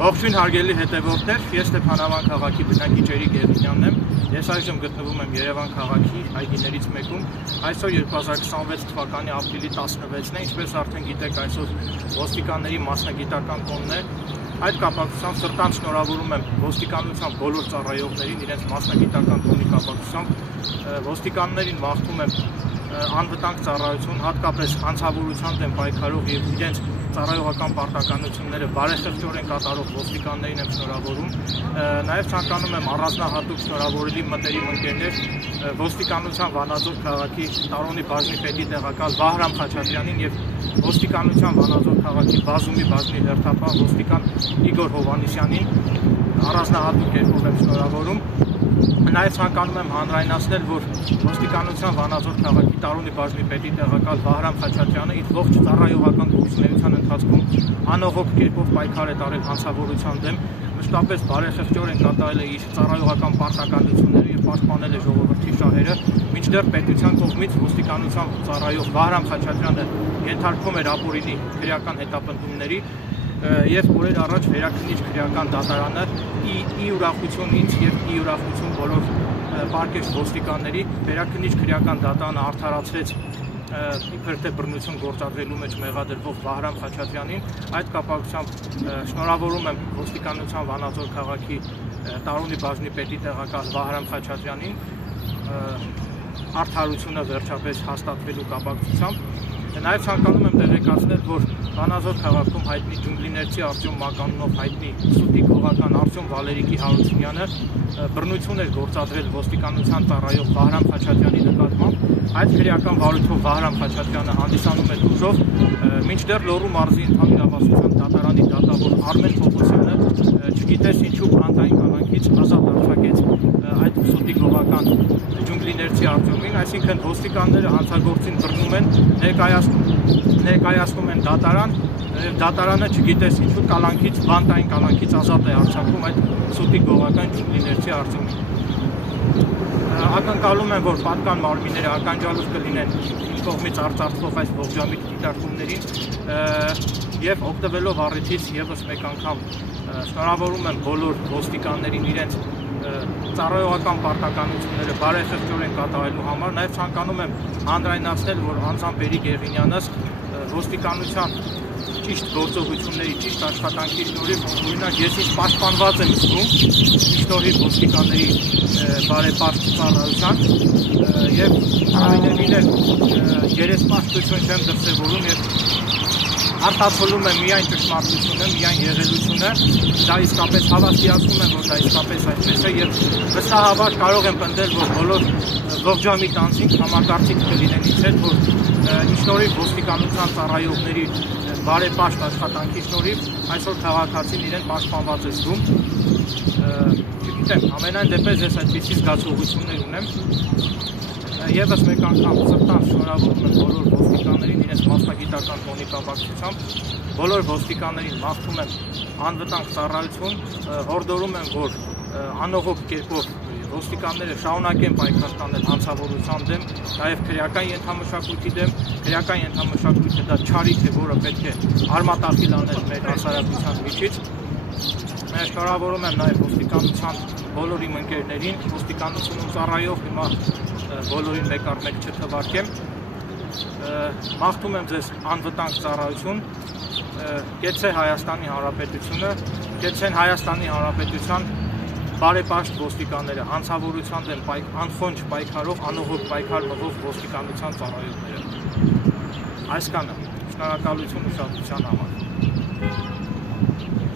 Ողջույն հարգելի հետևորդներ, ես Ստեփանավան քաղաքի բնակիչ Էրիկ Երմինյանն եմ։ Ես այժմ գտնվում եմ Երևան քաղաքի այգիներից մեկում։ Այսօր 2026 թվականի ապրիլի 16-ն է, ինչպես արդեն գիտեք, այսօր ոստիկանների մասնագիտական տոնն է։ Այդ կապակցությամբ սրտանց շնորհավորում եմ ոստիկանության բոլոր ծառայողներին իրենց մասնագիտական տոնի կապակցությամբ։ Ոստիկաններին մաղթում եմ անվտանգ ծառայություն, հատկապես անձնավորության դեմ պայքարող եւ իրենց ծառայողական պարտականությունները բարեխղճորեն կատարող ոստիկաններին եմ շնորհավորում։ Նաեւ ցանկանում եմ առանձնահատուկ շնորհավորելի մտերիմ ընկերներ ոստիկանության Վանաձոր քաղաքի Տարոնի բաժնի պետի տեղակալ Վահրամ Խաչատրյանին եւ ոստիկանության Վանաձոր քաղաքի բազումի հերթապահ ոստիկան Իգոր Հովհաննիսյանին առանձնահատուկ կերպով եմ շնորհավորում։ Նաև ցանկանում եմ հանրայնացնել, որ ոստիկանության Վանաձոր քաղաքի Տարոնի բաժնի պետի տեղակալ Վահրամ Խաչատրյանը իր ողջ ծառայողական գործունեության ընթացքում անողոք կերպով պայքար է տարել հանցավորության դեմ, մշտապես բարեխղճորեն կատարել է իր ծառայողական պարտականությունները եւ պաշտպանել է ժողովրդի շահերը, մինչդեռ պետության կողմից ոստիկանության ծառայող Վահրամ Խաչատրյանը ենթարկվում էր ապօրինի քրեական հետապնդումների եւ օրեր առաջ վերաքննիչ քրեական դատարանը ի ուրախություն ինձ եւ ի ուրախություն բոլոր պարկեշտ ոստիկանների վերաքննիչ քրեական դատարանը արդարացրեց իբր թե բռնություն գործադրելու մեջ մեղադրվող Վահրամ Խաչատրյանին։ Այդ կապակցությամբ շնորհավորում եմ ոստիկանության Վանաձոր քաղաքի Տարոնի բաժնի պետի տեղակալ Վահրամ Խաչատրյանին արդարությունը վերջապես հաստատվելու կապակցությամբ։ Նաև ցանկանում եմ տեղեկացնել, որ Վանաձոր քաղաքում հայտնի ջունգլիներցի Արտյոմ Մականունով հայտնի սուտի գողական Արտյոմ Վալերիկի Հարությունյանը բռնություն էր գործադրել ոստիկանության ծառայող Վահրամ Խաչատրյանի նկատմամբ։ Այդ քրեական վարույթով Վահրամ Խաչատրյանը հանդիսանում է դժոխք, մինչդեռ Լոռու մարզի ընդհանրապաշտպան դատարանի դատավոր Արմեն Պողոսյանը չգիտես ինչու քանթային կալանքից ազատ արձակեց այդ սուտի գողական ջունգլիներցի Արտյոմին, այսինքն ոստիկանները հանցագործին բռնում են, ներկայացնում են դատարան, դատարանը չգիտես ինչու կալանքից, բանտային կալանքից ազատ է արձակում այդ սուտի գողական ջունգլիներցի Արտյոմին։ Ակնկալում եմ, որ պատկան մարմինները ականջալուր կլինեն իմ կողմից արծարծվող այս ողջամիտ դիտարկումներին եւ օգտվելով առիթից եւս մեկ անգամ շնորհավորում եմ բոլոր ոստիկաններին իրենց ծառայողական պարտականությունները բարեխղճորեն կատարելու համար։ Նաև ցանկանում եմ հանրայնացնել, որ անձամբ Էրիկ Երմինյանս ոստիկանության ճիշտ գործողությունների, ճիշտ աշխատանքի շնորհիվ օրինակ ես ինձ պաշտպանված եմ զգում շնորհիվ ոստիկանների բարեպաշտ ծառայության եւ ավելին երեսպաշտություն չեմ դրսեւորում եւ արտացոլում եմ միայն ճշմարտությունը, միայն եղելությունը, դա իսկապես հավաստիացնում եմ, որ դա իսկապես այդպես է եւ վստահաբար կարող եմ պնդել, որ բոլոր ողջամիտ անձինք համակարծիք կլինեն ինձ հետ, որ ի շնորհիվ ոստիկանության ծառայողների բարեպաշտ աշխատանքի շնորհիվ այսօր քաղաքացին իրեն պաշտպանված է զգում։ Չգիտեմ, ամենայն դեպս ես այդպիսի զգացողություններ ունեմ։ Եվս մեկ անգամ սրտանց շնորհավորում եմ բոլոր ոստիկաններին իրենց մասնագիտական տոնի կապակցությամբ, բոլոր ոստիկաններին մաղթում եմ անվտանգ ծառայություն, հորդորում եմ, որ անողոք կերպով ոստիկանները շարունակեն պայքար տանել հանցավորության դեմ, նաև քրեական ենթամշակույթի դեմ, քրեական ենթամշակույթը դա չարիք է, որը պետք է արմատախիլ անել մեր հասարակության միջից։ Շնորհավորում եմ նաև ոստիկանության բոլոր իմ ընկերներին, ոստիկանությունում ծառայող, հիմա բոլորին մեկ առ մեկ չթվարկեմ, մաղթում եմ ձեզ անվտանգ ծառայություն, կեցե Հայաստանի Հանրապետությունը, կեցեն Հայաստանի Հանրապետության բարեպաշտ ոստիկանները, հանցավորության դեմ անխոնջ պայքարող, անողոք պայքար մղող ոստիկանության ծառայողները։ Այսքանը, շնորհակալություն ուշադրության համար։